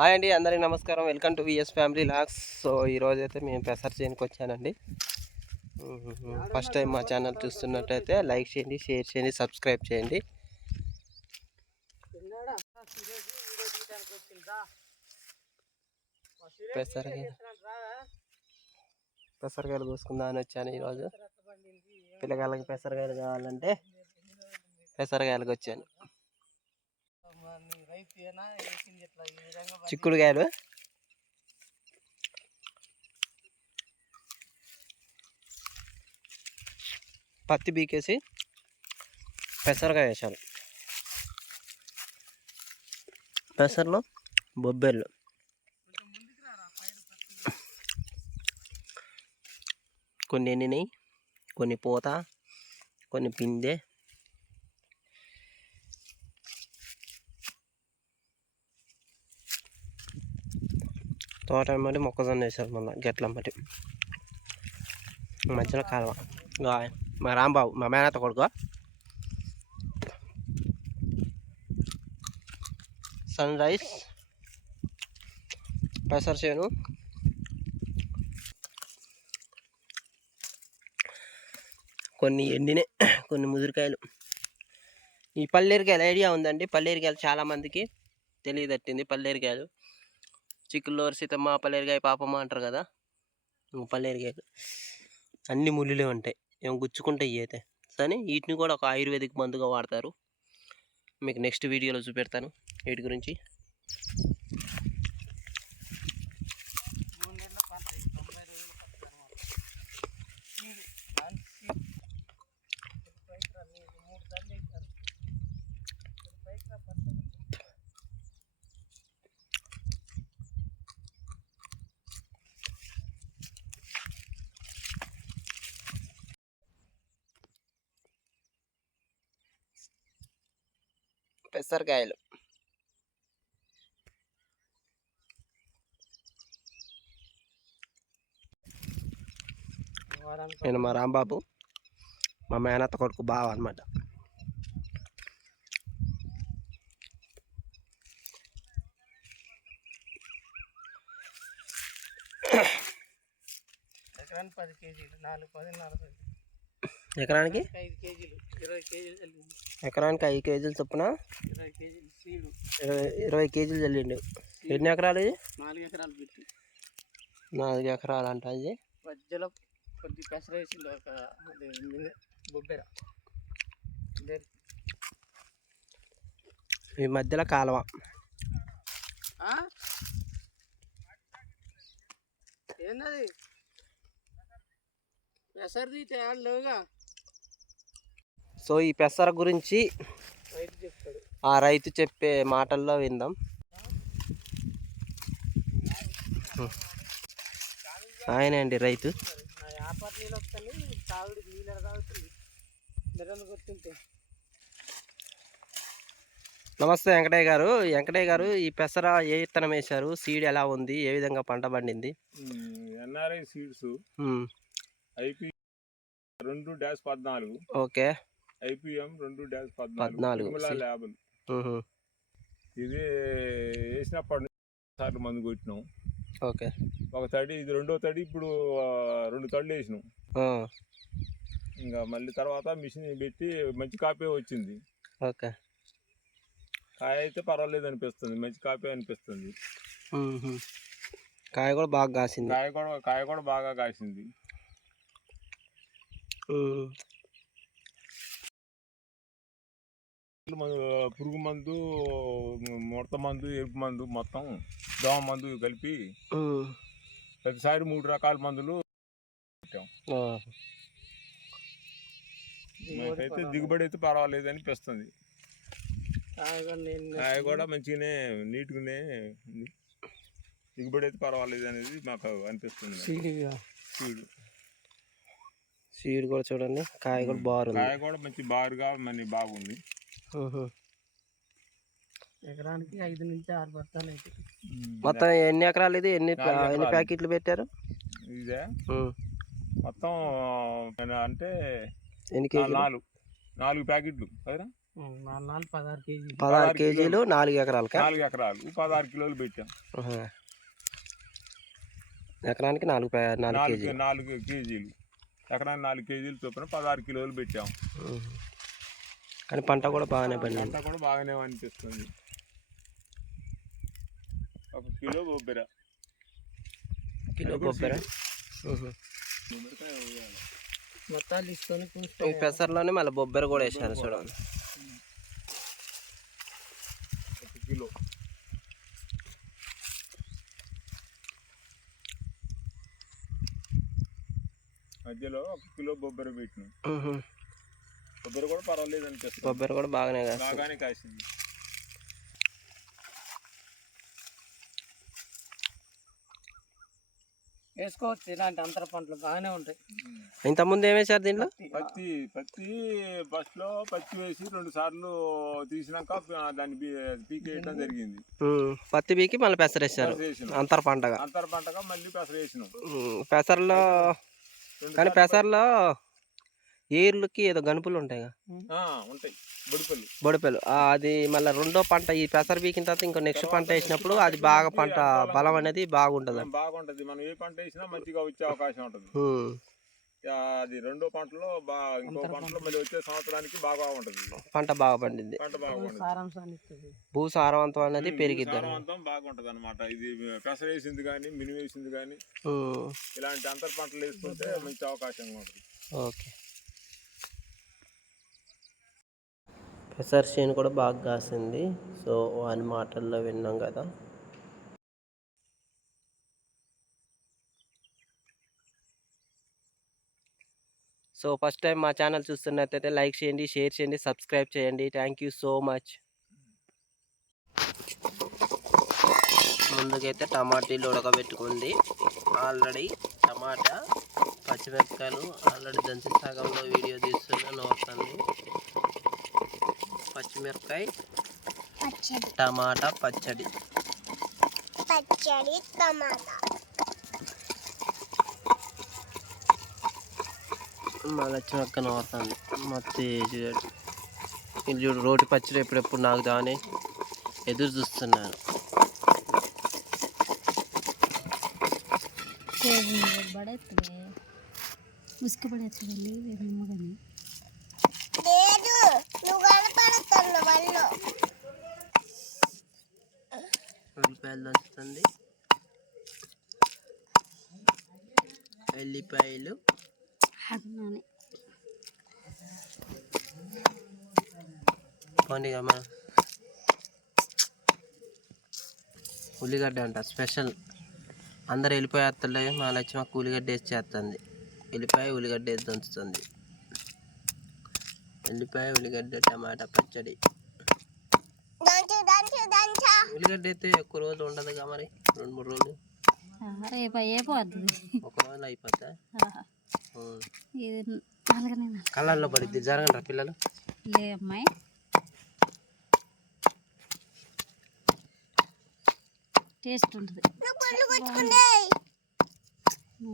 Hi అండి, అందరికీ నమస్కారం. Welcome to VS family vlogs. So ఈరోజు అయితే మేము పెసర్ చేయడానికి వచ్చానండి. ఫస్ట్ టైం మా ఛానల్ చూస్తున్నట్టయితే లైక్ చేయండి, షేర్ చేయండి, సబ్స్క్రైబ్ చేయండి. పెసరకాయలు కోసుకుందామని వచ్చాను ఈరోజు. పిల్లగాళ్ళకి పెసరకాయలు కావాలంటే పెసరకాయలకు వచ్చాను. చిక్కుడుకాయలు, పత్తి బీకేసి పెసరకాయ వేసాను. పెసర్లో బొబ్బెళ్ళు, కొన్ని ఎండినాయి, కొన్ని పూత, కొన్ని పిందె. తోట అమ్మటి మొక్కజొన్న వేసారు, మళ్ళీ గట్లమ్మటి మధ్యలో కాలువ. మా రాంబాబు, మా మేనత్త కొడుకు. సన్ రైజ్, పెసర చేను, కొన్ని ఎండినే, కొన్ని ముదిరికాయలు. ఈ పల్లేరికాయలు ఐడియా ఉందండి? పల్లేరికాయలు చాలామందికి తెలియదట్టింది. పల్లేరికాయలు చిక్కుల్లో సీతమ్మ, పల్లేరికాయ పాపమ్మ అంటారు కదా. పల్లేరికాయలు అన్ని ముళ్ళులే ఉంటాయి, ఏం గుచ్చుకుంటాయి అయితే. కానీ వీటిని కూడా ఒక ఆయుర్వేదిక్ మందుగా వాడతారు. మీకు నెక్స్ట్ వీడియోలో చూపెడతాను వీటి గురించి. పెసరకాయలు నేను మా రాంబాబు, మా మేనత్త కొడుకు బావ అనమాట. ఎకరానికి 10 కేజీలు, 4, 10, 40. ఎకరానికి 5 కేజీలు, 20 కేజీలు చల్లిండు. ఎకరానికి 5 కేజీలు చొప్పున 20 కేజీలు సీడు, 20 కేజీలు చల్లిండు. ఎన్ని ఎకరాలు ఇది? 4 ఎకరాలు పెట్టి. 4 ఎకరాలు అంట. ఇది మధ్యలో కొద్ది పెసర వేసిండు, ఒక బొబ్బెర. ఈ మధ్యలో కాలువ. ఏందది? పెసరది తేలుగా. సో ఈ పెసర గురించి రైతు చెప్తాడు, ఆ రైతు చెప్పే మాటల్లో విందాం. ఆయన అండి రైతు. వ్యాపార నీళ్ళు వస్తాయి, తాగుడికి నీళ్ళు తాగుతుంది, మిర్రలు కొట్టుంటే. నమస్తే వెంకటయ్య గారు. వెంకటయ్య గారు, ఈ పెసర ఏ విత్తనం వేశారు? సీడ్ ఎలా ఉంది? ఏ విధంగా పంట పండింది? NRI seeds IP 2-14. Okay. IPM 2-14 ల్యాబులు. ఇది వేసినప్పటి నుంచి సార్లు మందు కొట్టినాం. ఓకే. ఒక తడి, ఇది 2వ తడి. ఇప్పుడు 2 తడులు వేసినాం. ఇంకా మళ్ళీ తర్వాత మిషన్ పెట్టి మంచి కాపీ వచ్చింది. ఓకే. కాయ అయితే పర్వాలేదు అనిపిస్తుంది, మంచి కాపీ అనిపిస్తుంది. కాయ కూడా బాగా కాసింది. కాయ కూడా బాగా కాసింది. పురుగు మందు, ముడత మందు, ఎరుపు మందు, మొత్తం దోమ మందు కలిపి ప్రతిసారి 3 రకాల మందులు పెట్టాం. అయితే దిగుబడి అయితే పర్వాలేదు అనిపిస్తుంది. కాయ కూడా మంచిగానే నీట్గానే ఉంది. దిగుబడి అయితే పర్వాలేదు అనేది మాకు అనిపిస్తుంది. సీడ్ కూడా చూడండి, కాయ కూడా బాగుంది. కాయ కూడా మంచి బారుగా బాగుంది. ఎకరానికి 5 నుంచి 6 బస్తాలు అయితే. మొత్తం ఎన్ని ఎకరాలు ఇది? ఎన్ని ప్యాకెట్లు పెట్టారు? ఇదే మొత్తం అంటే ఎన్ని కేజీలు? 4 ప్యాకెట్లు. నాలుగు 16 కేజీ 16 కేజీలు 4 ఎకరాలకా? 4 ఎకరాలు 16 కిలోలు పెట్టాం. ఎకరానికి 4 కేజీలు. 4 కేజీలు ఎకరానికి 4 కేజీలు చొప్పున 16 కిలోలు పెట్టాం. కానీ పంట కూడా బాగానే పండింది. పంట కూడా బాగానే అనిపిస్తుంది. 1 కిలో బొబ్బెర. మొత్తాలు తీసుకొని ఈ పెసర్లోనే మళ్ళీ బొబ్బెర కూడా వేసారు చూడండి. 1 కిలో మధ్యలో 1 కిలో బొబ్బెర పెట్టినాం. బొబ్బెర కూడా పర్వాలేదు అనిపిస్తుంది. బొబ్బెర కూడా బాగానే కాసింది. వేసుకోవచ్చు. ఇలాంటి అంతర పంటలు బాగానే ఉంటాయి. ఇంతకుముందు ఏమేసారు దీంట్లో? పత్తి ఫస్ట్ లో పత్తి వేసి 2 సార్లు తీసినాక దాన్ని పీకేయడం జరిగింది. పత్తి పీకి మళ్ళీ పెసర వేసారు అంతర పంటగా. మళ్ళీ పెసర వేసినాం. పెసరలో కానీ పెసరలో ఏర్లకి ఏదో గనుపులు ఉంటాయి, ఉంటాయి బొడిపెలు. అది మళ్ళీ రెండో పంట ఈ పెసర పీకిన తర్వాత ఇంకో నెక్స్ట్ పంట వేసినప్పుడు అది బాగా పంట బలం అనేది బాగుంటది. మనం ఏ పంట వేసినా మంచిగా వచ్చే అవకాశం ఉంటుంది. అది రెండో పంటలో ఇంకో పంటలో మళ్ళీ వచ్చే సంవత్సరానికి బాగా ఉంటుంది. పంట బాగా పండింది. భూసారవంతం అనేది పెరిగిద్ది. సారవంతం బాగుంటది అనమాట. ఇది పెసర వేసింది కానీ మినుము వేసింది కానీ ఇలాంటి అంతర పంటలు వేసుకుంటే మంచి అవకాశంగా ఉంటుంది. ఓకే. పెసర చేను కూడా బాగా కాసింది. సో వాని మాటల్లో విన్నాం కదా. సో ఫస్ట్ టైం మా ఛానల్ చూస్తున్నట్టయితే లైక్ చేయండి, షేర్ చేయండి, సబ్స్క్రైబ్ చేయండి. Thank you so much. ముందుకైతే టమాటీలు ఉడకబెట్టుకుంది. ఆల్రెడీ టమాటా పచ్చిమిరపకాయలు ఆల్రెడీ దంచిన సగంలో వీడియో తీస్తున్నాను వస్తుంది. పచ్చిమిరపకాయ టమాటా పచ్చడి టమాటా మళ్ళీ వచ్చిన నోరుతుంది. మొత్తం ఇది చూడు రోటి పచ్చడి ఎప్పుడెప్పుడు నాకు దాని ఎదురు చూస్తున్నాను. ఉల్లిపాయలు దంచుతుంది. ఎల్లిపాయలు పోనీగా ఉల్లిగడ్డ అంట స్పెషల్. అందరు వెళ్ళిపోయి వస్తుండే మా లక్ష్మక్క ఉల్లిగడ్డ వేసి చేస్తుంది. ఉల్లిగడ్డ వేసి దంచుతుంది. ఉల్లిగడ్డ టమాటా పచ్చడి. ఉల్లిగడ్డ అయితే ఎక్కువ రోజులు ఉండదుగా, మరి 2-3 రోజులు ఒక రోజులో అయిపోతా. కళ్ళల్లో పడిద్ది. జరగండి పిల్లలు. అమ్మాయి టేస్ట్ ఉంటుంది.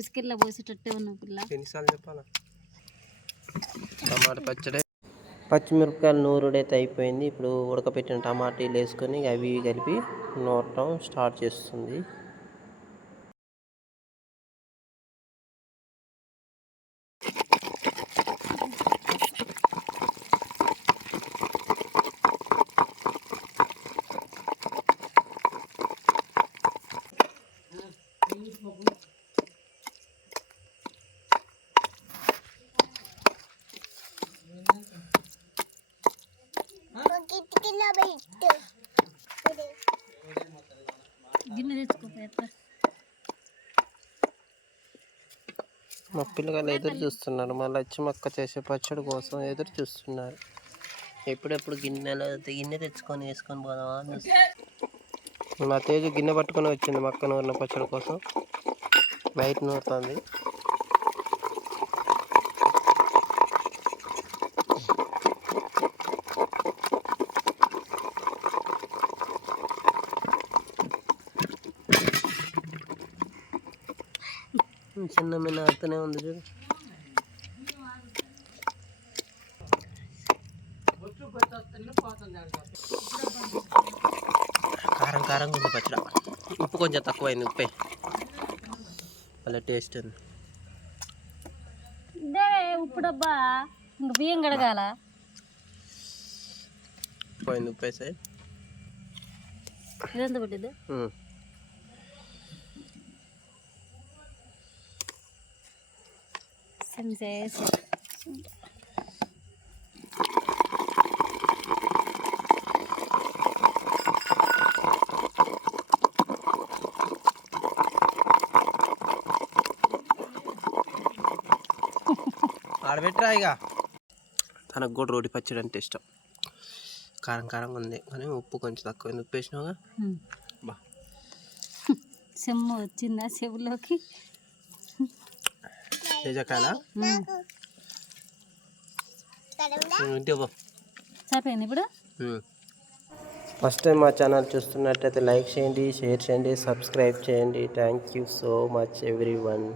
ఉసికిల్లా పోసేటట్టే ఉన్నావు పిల్ల. ఎన్నిసార్లు చెప్పాలా? టమాటా పచ్చడి. పచ్చిమిరపకాయలు నూరుడైతే అయిపోయింది. ఇప్పుడు ఉడకపెట్టిన టమాటీలు వేసుకొని అవి కలిపి నూరటం స్టార్ట్ చేస్తుంది. గిన్నె తెచ్చుకోపోయా. మా పిల్లగాళ్ళు ఎదురు చూస్తున్నారు. మా లక్ష్మక్క చేసే పచ్చడి కోసం ఎదురు చూస్తున్నారు. ఎప్పుడెప్పుడు గిన్నె తెచ్చుకొని వేసుకొని పోదామా అని. మా తేజు గిన్నె పట్టుకొని వచ్చింది మా అక్క నూరిన పచ్చడి కోసం. బయట నూరుతుంది. చిన్న మీద అర్థనే ఉంది చూడు. కారంగా ఉంది పచ్చడి. ఉప్పు కొంచెం తక్కువైంది, ఉప్పే అలా టేస్ట్ ఉంది. ఇదే ఉప్పు డబ్బా, ఇంక బియ్యం కడగాల. పోయింది ఉప్పేసాయి. ఇదెంత పట్టిద్ది? సెన్సేసి ఆడబెట్టరా ఇక. తనకు కూడా రోటి పచ్చడి అంటే ఇష్టం. కారం కారంగా ఉంది కానీ ఉప్పు కొంచెం తక్కువైంది. ఉప్పు వేసినావుగా బా. చెమ్ము వచ్చిందా చెవులోకి? తేజకాయలా ఇంటి బా. సరిపోయింది ఇప్పుడు. ఫస్ట్ టైం మా ఛానల్ చూస్తున్నట్టయితే లైక్ చేయండి, షేర్ చేయండి, సబ్స్క్రైబ్ చేయండి. Thank you so much everyone.